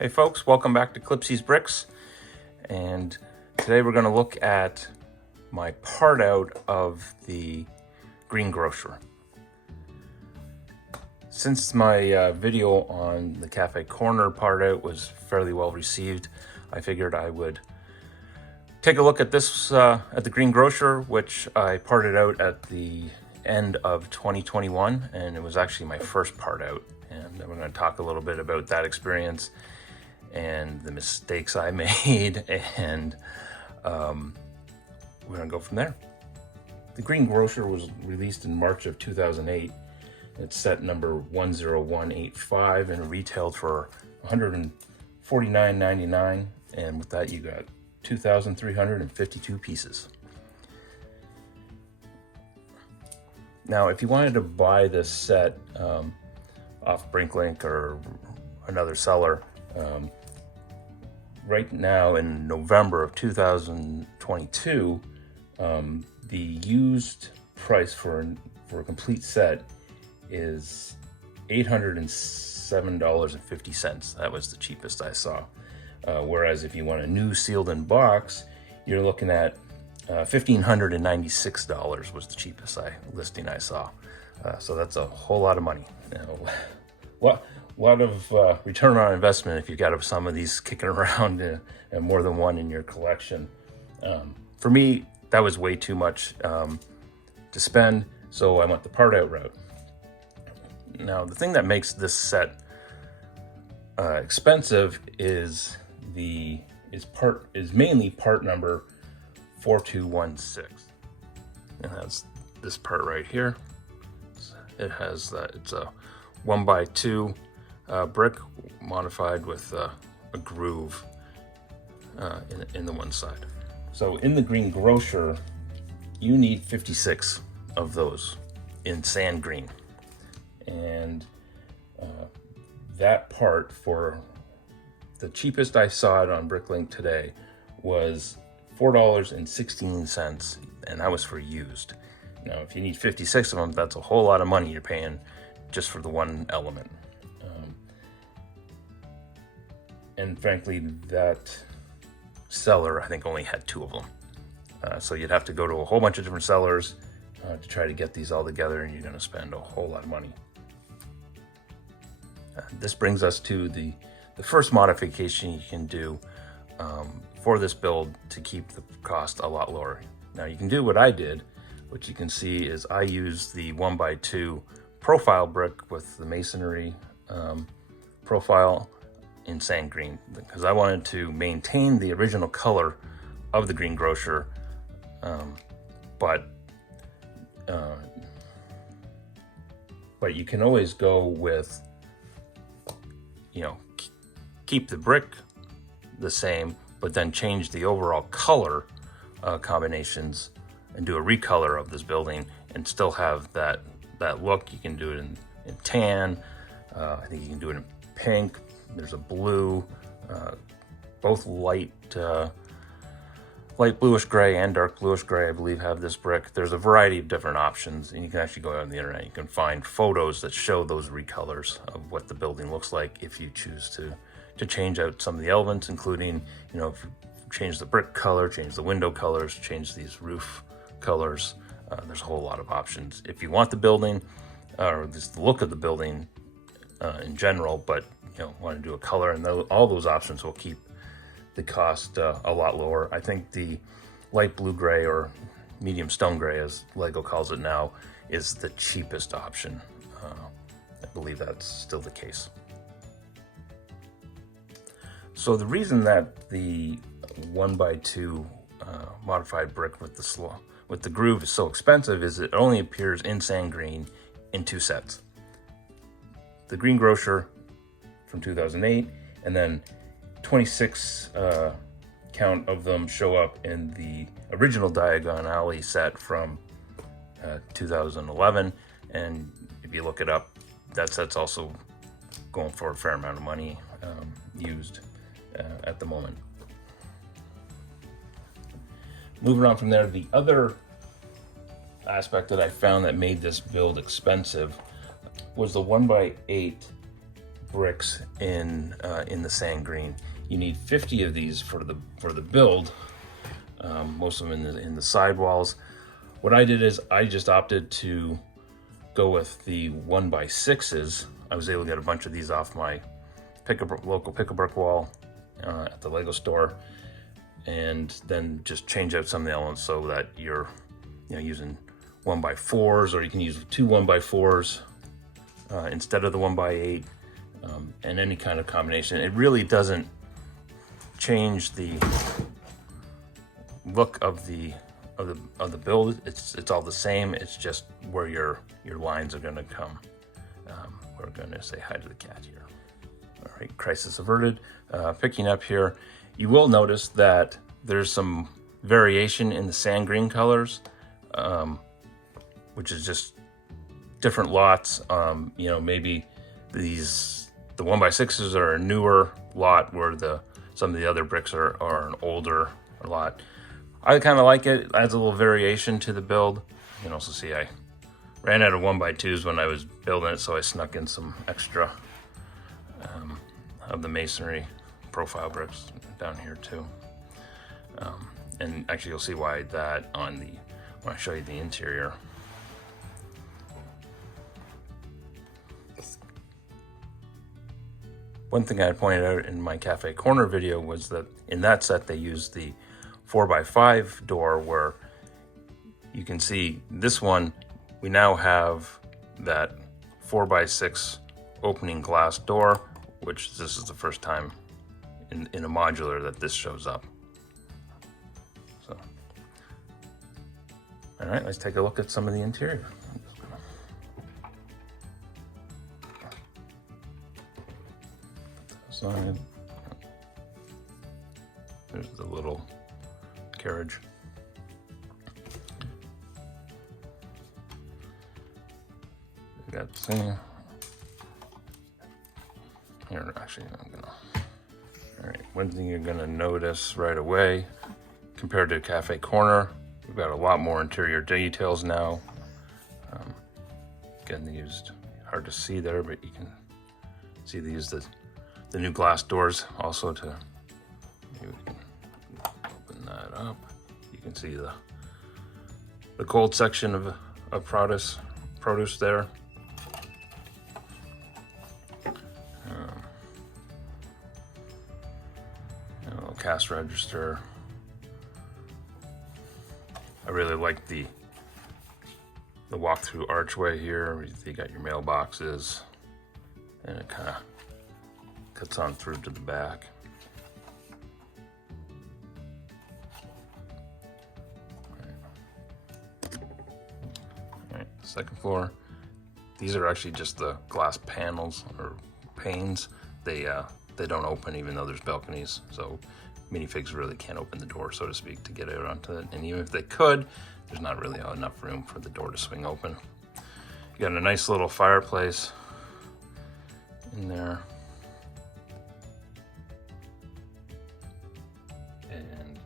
Hey folks, welcome back to Clipsy's Bricks, and today we're going to look at my part out of the Green Grocer. Since my video on the Cafe Corner part out was fairly well received, I figured I would take a look at this at the Green Grocer, which I parted out at the end of 2021, and it was actually my first part out. And we're going to talk a little bit about that experience and the mistakes I made, and we're gonna go from there. The Green Grocer was released in March of 2008. It's set number 10185 and retailed for $149.99, and with that you got 2,352 pieces. Now, if you wanted to buy this set off BrinkLink or another seller, right now in November of 2022, the used price for a complete set is $807.50. That was the cheapest I saw. Whereas if you want a new sealed in box, you're looking at $1,596 was the cheapest listing I saw. So that's a whole lot of money. Now, lot of return on investment if you got some of these kicking around and more than one in your collection. For me, that was way too much to spend, so I went the part out route. Now, the thing that makes this set expensive is mainly part number 4216, and that's this part right here. It has that. It's a 1x2 brick modified with a groove in the one side. So in the Green Grocer, you need 56 of those in sand green, and that part, for the cheapest I saw it on BrickLink today, was $4.16, and that was for used. Now, if you need 56 of them, that's a whole lot of money you're paying just for the one element. And frankly, that seller, I think, only had 2 of them. So you'd have to go to a whole bunch of different sellers to try to get these all together, and you're going to spend a whole lot of money. This brings us to the first modification you can do for this build to keep the cost a lot lower. Now, you can do what I did, which you can see is I used the 1x2 profile brick with the Masonry profile in sand green, because I wanted to maintain the original color of the Green Grocer, but you can always go with, keep the brick the same, but then change the overall color combinations and do a recolor of this building and still have that look. You can do it in tan. I think you can do it in pink. There's a blue, both light bluish gray and dark bluish gray, I believe, have this brick. There's a variety of different options, and you can actually go out on the internet. You can find photos that show those recolors of what the building looks like if you choose to change out some of the elements, including, if you change the brick color, change the window colors, change these roof colors. There's a whole lot of options if you want the building, or just the look of the building in general, but want to do a color, and all those options will keep the cost a lot lower. I think the light blue gray, or medium stone gray as Lego calls it now, is the cheapest option. I believe that's still the case. So the reason that the 1x2 modified brick with the groove is so expensive is it only appears in sand green in 2 sets. The Green Grocer from 2008, and then 26 count of them show up in the original Diagon Alley set from 2011. And if you look it up, that set's also going for a fair amount of money used at the moment. Moving on from there, the other aspect that I found that made this build expensive was the 1x8 bricks in the sand green. You need 50 of these for the build. Most of them in the sidewalls. What I did is I just opted to go with the 1x6s. I was able to get a bunch of these off my local pick-a-brick wall at the Lego store, and then just change out some of the elements so that you're using 1x4s, or you can use 2 1x4s instead of the 1x8, and any kind of combination. It really doesn't change the look of the build. It's all the same. It's just where your lines are going to come. We're going to say hi to the cat here. All right, crisis averted. Picking up here, you will notice that there's some variation in the sand green colors, which is just different lots. Maybe the 1x6s are a newer lot, where some of the other bricks are an older lot. I kind of like it. It adds a little variation to the build. You can also see I ran out of 1x2s when I was building it, so I snuck in some extra of the masonry profile bricks down here too. And actually you'll see why that when I show you the interior. One thing I pointed out in my Cafe Corner video was that in that set they used the 4x5 door, where you can see this one, we now have that 4x6 opening glass door, which this is the first time in a modular that this shows up. So, all right, let's take a look at some of the interior. Side. There's the little carriage. We got the thing. Here, actually, all right, one thing you're gonna notice right away, compared to Cafe Corner, we've got a lot more interior details now. Again, used, hard to see there, but you can see they used the new glass doors also to, maybe we can open that up. You can see the cold section of produce there. A little cash register. I really like the walk-through archway here. You got your mailboxes, and it kind of cuts on through to the back. All right, second floor. These are actually just the glass panels or panes. They don't open even though there's balconies. So minifigs really can't open the door, so to speak, to get out onto it. And even if they could, there's not really enough room for the door to swing open. You got a nice little fireplace in there. And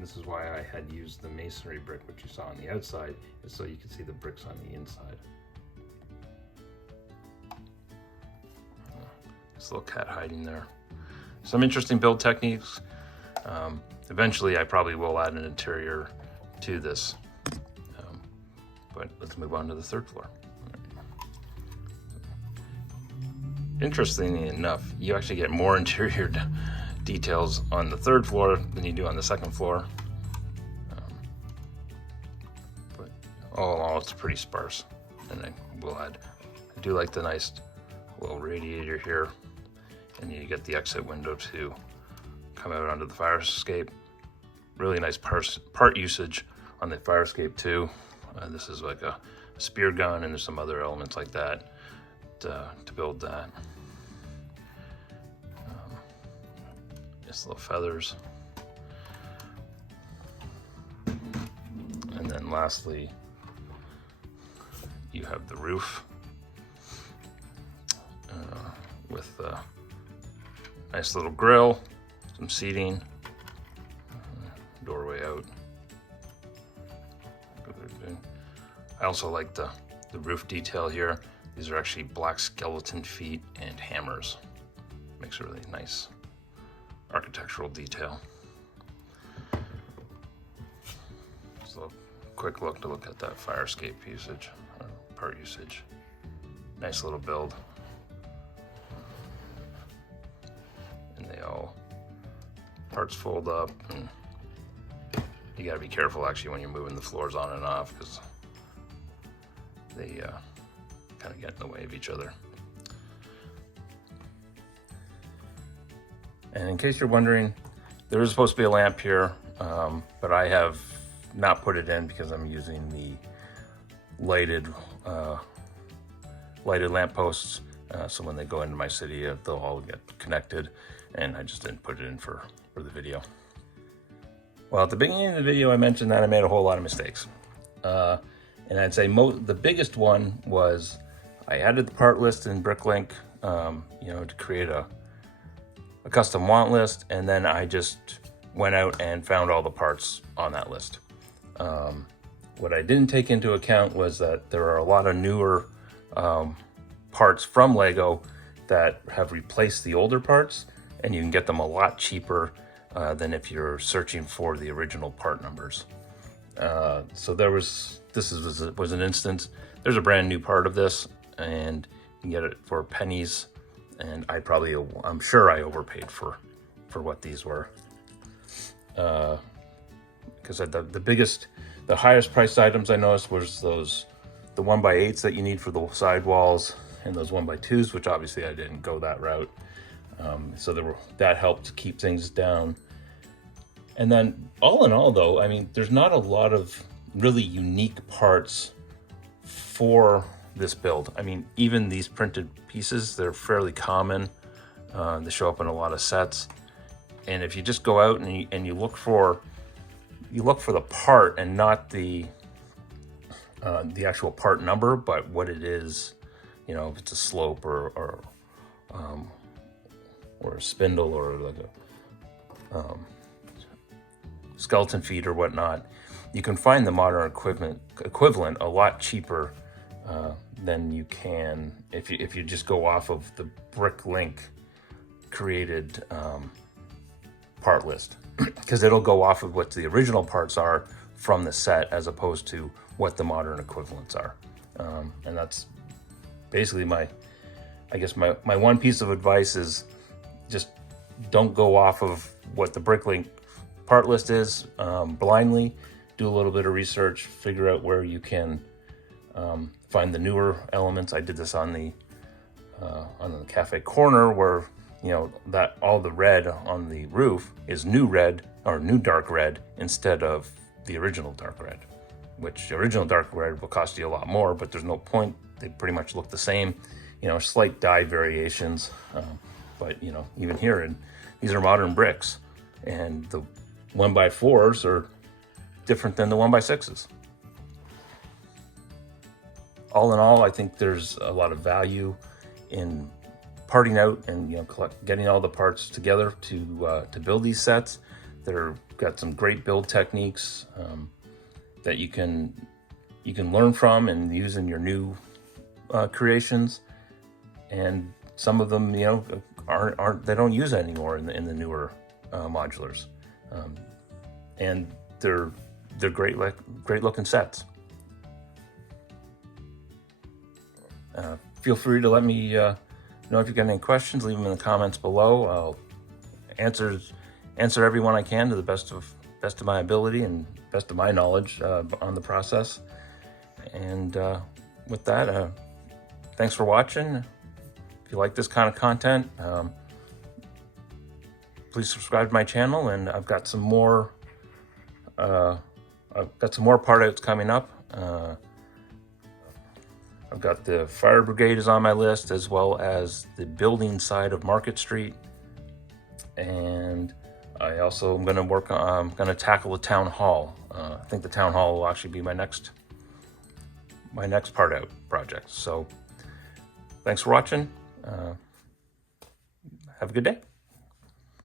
this is why I had used the masonry brick, which you saw on the outside, is so you could see the bricks on the inside. This little cat hiding there. Some interesting build techniques. Eventually I probably will add an interior to this, but let's move on to the third floor. Interestingly enough, you actually get more interior details on the third floor than you do on the second floor. But all in all, it's pretty sparse. And I do like the nice little radiator here. And you get the exit window to come out onto the fire escape. Really nice part usage on the fire escape too. This is like a spear gun, and there's some other elements like that to build that. Just little feathers. And then lastly, you have the roof with a nice little grill, some seating, doorway out. I also like the roof detail here. These are actually black skeleton feet and hammers. Makes a really nice architectural detail. Just a quick look at that fire escape usage, part usage. Nice little build. And they all, parts fold up, and you gotta be careful actually when you're moving the floors on and off, because they kind of get in the way of each other. And in case you're wondering, there is supposed to be a lamp here, but I have not put it in because I'm using the lighted lamp posts. So when they go into my city, they'll all get connected, and I just didn't put it in for the video. Well, at the beginning of the video, I mentioned that I made a whole lot of mistakes. And I'd say the biggest one was I added the part list in Bricklink, to create a custom want list, and then I just went out and found all the parts on that list. What I didn't take into account was that there are a lot of newer parts from Lego that have replaced the older parts, and you can get them a lot cheaper than if you're searching for the original part numbers. So this was an instance. There's a brand new part of this, and you can get it for pennies, and I'm sure I overpaid for what these were. Because the highest priced items I noticed was the 1x8s that you need for the sidewalls, and those 1x2s, which obviously I didn't go that route. So that helped keep things down. And then all in all though, I mean, there's not a lot of really unique parts for this build. I mean, even these printed pieces, they're fairly common. They show up in a lot of sets. And if you just go out and you look for the part and not the actual part number, but what it is, if it's a slope or a spindle or like a skeleton feet or whatnot, you can find the modern equivalent a lot cheaper than you can if you just go off of the Bricklink created part list, because it'll go off of what the original parts are from the set as opposed to what the modern equivalents are. And that's basically my one piece of advice is just don't go off of what the Bricklink part list is blindly. Do a little bit of research, figure out where you can find the newer elements. I did this on the cafe corner where that all the red on the roof is new red or new dark red instead of the original dark red, which the original dark red will cost you a lot more, but there's no point. They pretty much look the same, slight dye variations. But even here, these are modern bricks, and the 1x4s are different than the 1x6s. All in all, I think there's a lot of value in parting out and getting all the parts together to build these sets. They're got some great build techniques that you can learn from and use in your new creations. And some of them, aren't they don't use it anymore in the newer modulars, and they're great looking sets. Feel free to let me know if you've got any questions. Leave them in the comments below. I'll answer everyone I can to the best of my ability and best of my knowledge on the process. And with that, thanks for watching. If you like this kind of content, please subscribe to my channel, and I've got some more part outs coming up. I've got the fire brigade is on my list, as well as the building side of Market Street. And I also am going to tackle the town hall. I think the town hall will actually be my next part out project. So thanks for watching. Have a good day.